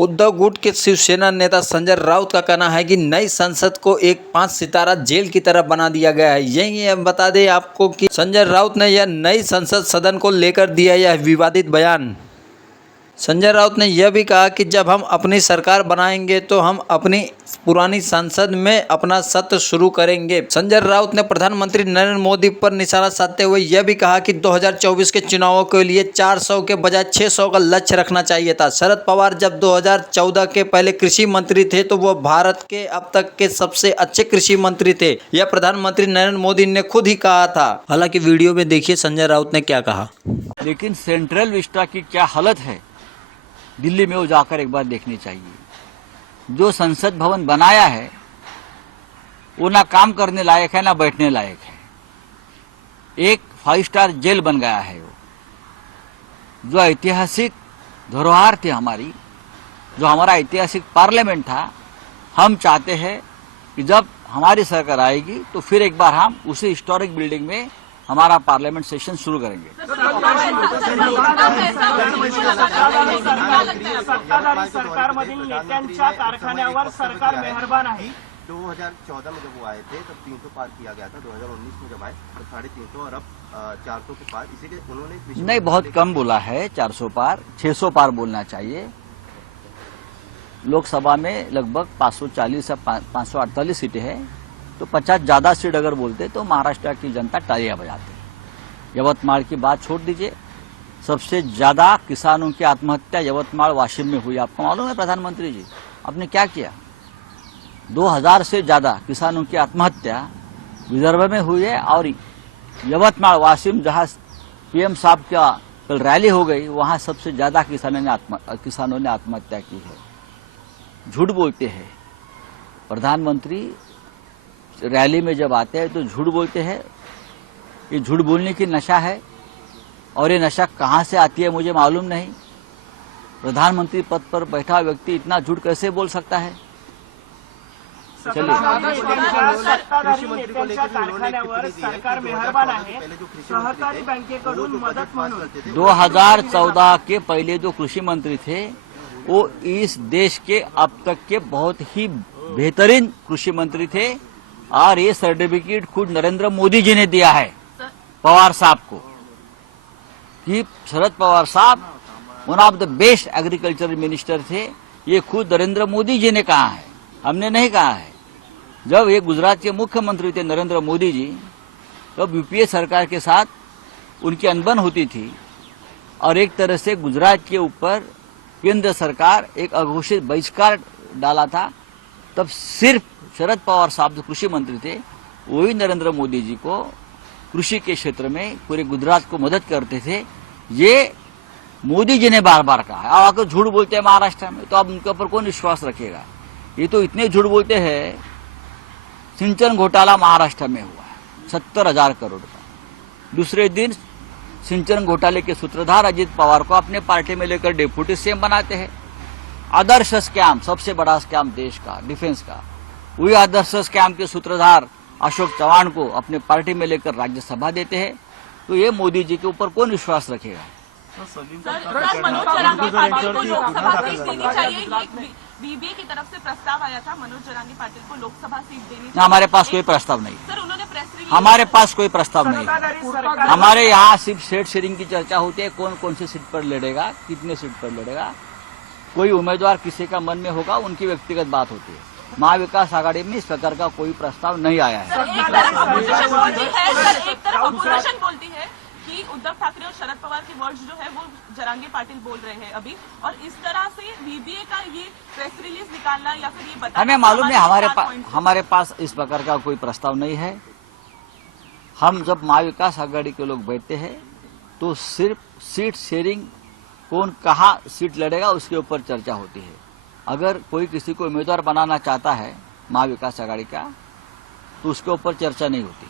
उद्धव गुट के शिवसेना नेता संजय राउत का कहना है कि नई संसद को एक 5 सितारा जेल की तरह बना दिया गया है। यही बता दें आपको कि संजय राउत ने यह नई संसद सदन को लेकर दिया यह विवादित बयान। संजय राउत ने यह भी कहा कि जब हम अपनी सरकार बनाएंगे तो हम अपनी पुरानी संसद में अपना सत्र शुरू करेंगे। संजय राउत ने प्रधानमंत्री नरेंद्र मोदी पर निशाना साधते हुए यह भी कहा कि 2024 के चुनावों के लिए 400 के बजाय 600 का लक्ष्य रखना चाहिए था। शरद पवार जब 2014 के पहले कृषि मंत्री थे तो वह भारत के अब तक के सबसे अच्छे कृषि मंत्री थे। यह प्रधानमंत्री नरेंद्र मोदी ने खुद ही कहा था। हालांकि वीडियो में देखिए संजय राउत ने क्या कहा। लेकिन सेंट्रल विस्टा की क्या हालत है दिल्ली में, वो जाकर एक बार देखनी चाहिए। जो संसद भवन बनाया है वो ना काम करने लायक है ना बैठने लायक है। एक 5 स्टार जेल बन गया है वो। जो ऐतिहासिक धरोहर थी हमारी, जो हमारा ऐतिहासिक पार्लियामेंट था, हम चाहते हैं कि जब हमारी सरकार आएगी तो फिर एक बार हम उसी हिस्टोरिक बिल्डिंग में हमारा पार्लियामेंट सेशन शुरू करेंगे। सरकारमधील नेत्यांच्या कारखान्यावर सरकार मेहरबान आहे। 2014 में जब वो आए थे तब 300 पार किया गया था। 2019 में जब आए तो 350 और अब 400 के पार। इसीलिए उन्होंने नहीं, बहुत कम बोला है 400 पार, 600 पार बोलना चाहिए। लोकसभा में लगभग 540 या 548 सीटें हैं, तो 50 ज्यादा सीट अगर बोलते तो महाराष्ट्र की जनता तालियां बजाते। यवतमाल की बात छोड़ दीजिए, सबसे ज्यादा किसानों की आत्महत्या यवतमाल वाशिम में हुई। आपको मालूम है प्रधानमंत्री जी आपने क्या किया? 2000 से ज्यादा किसानों की आत्महत्या विदर्भ में हुई है। और यवतमाल वाशिम जहां पीएम साहब का कल रैली हो गई, वहां सबसे ज्यादा किसानों ने आत्महत्या की है। झूठ बोलते हैं प्रधानमंत्री, रैली में जब आते हैं तो झूठ बोलते हैं। ये झूठ बोलने की नशा है, और ये नशा कहां से आती है मुझे मालूम नहीं। प्रधानमंत्री पद पर बैठा व्यक्ति इतना झूठ कैसे बोल सकता है? चलिए, सत्ताधारी नेत्यांच्या कारखान्यावर सरकार मेहरबान आहे। सहकारी बँकेकडून मदत म्हणून 2014 के पहले जो कृषि मंत्री थे वो इस देश के अब तक के बहुत ही बेहतरीन कृषि मंत्री थे। और ये सर्टिफिकेट खुद नरेंद्र मोदी जी ने दिया है पवार साहब को कि शरद पवार साहब one of the best agriculture minister थे। ये खुद नरेंद्र मोदी जी ने कहा है, हमने नहीं कहा है। जब ये गुजरात के मुख्यमंत्री थे नरेंद्र मोदी जी, तब यूपीए सरकार के साथ उनकी अनबन होती थी और एक तरह से गुजरात के ऊपर केंद्र सरकार एक अघोषित बहिष्कार डाला था। तब सिर्फ शरद पवार साहब जो कृषि मंत्री थे वही नरेंद्र मोदी जी को कृषि के क्षेत्र में पूरे गुजरात को मदद करते थे। ये मोदी जी ने बार बार कहा है। अब आकर झूठ बोलते हैं महाराष्ट्र में, तो अब उनके ऊपर कौन विश्वास रखेगा? ये तो इतने झूठ बोलते हैं। सिंचन घोटाला महाराष्ट्र में हुआ है 70,000 करोड़ का। दूसरे दिन सिंचन घोटाले के सूत्रधार अजित पवार को अपने पार्टी में लेकर डिप्टी सीएम बनाते हैं। आदर्श स्कैम, सबसे बड़ा स्कैम देश का, डिफेंस का, वही आदर्श स्कैम के सूत्रधार अशोक चव्हाण को अपने पार्टी में लेकर राज्यसभा देते हैं। तो ये मोदी जी के ऊपर कौन विश्वास रखेगा? मनोज जरांगे पाटिल को लोकसभा सीट देनी चाहिए। बीबीए की तरफ से प्रस्ताव आया था मनोज जरांगे पाटिल को लोकसभा सीट देनी चाहिए। हमारे पास कोई प्रस्ताव नहीं। सर, उन्होंने प्रेस रिलीज, हमारे पास कोई प्रस्ताव नहीं। हमारे यहाँ सिर्फ सीट शेयरिंग की चर्चा होती है, कौन कौन सी सीट पर लड़ेगा, कितने सीट पर लड़ेगा। कोई उम्मीदवार किसी का मन में होगा, उनकी व्यक्तिगत बात होती है। महाविकास आघाड़ी में इस प्रकार का कोई प्रस्ताव नहीं आया है। एक तरफ अपोजिशन बोलती है कि उद्धव ठाकरे और शरद पवार के वर्ड्स जो है वो जरांगे पाटिल बोल रहे हैं अभी, और इस तरह से बीबीए का ये प्रेस रिलीज निकालना या फिर ये बताना, हमें मालूम नहीं। हमारे पास इस प्रकार का कोई प्रस्ताव नहीं है। हम जब महाविकास आघाड़ी के लोग बैठते हैं तो सिर्फ सीट शेयरिंग, कौन कहाँ सीट लड़ेगा उसके ऊपर चर्चा होती है। अगर कोई किसी को उम्मीदवार बनाना चाहता है महाविकास आघाड़ी का, तो उसके ऊपर चर्चा नहीं होती।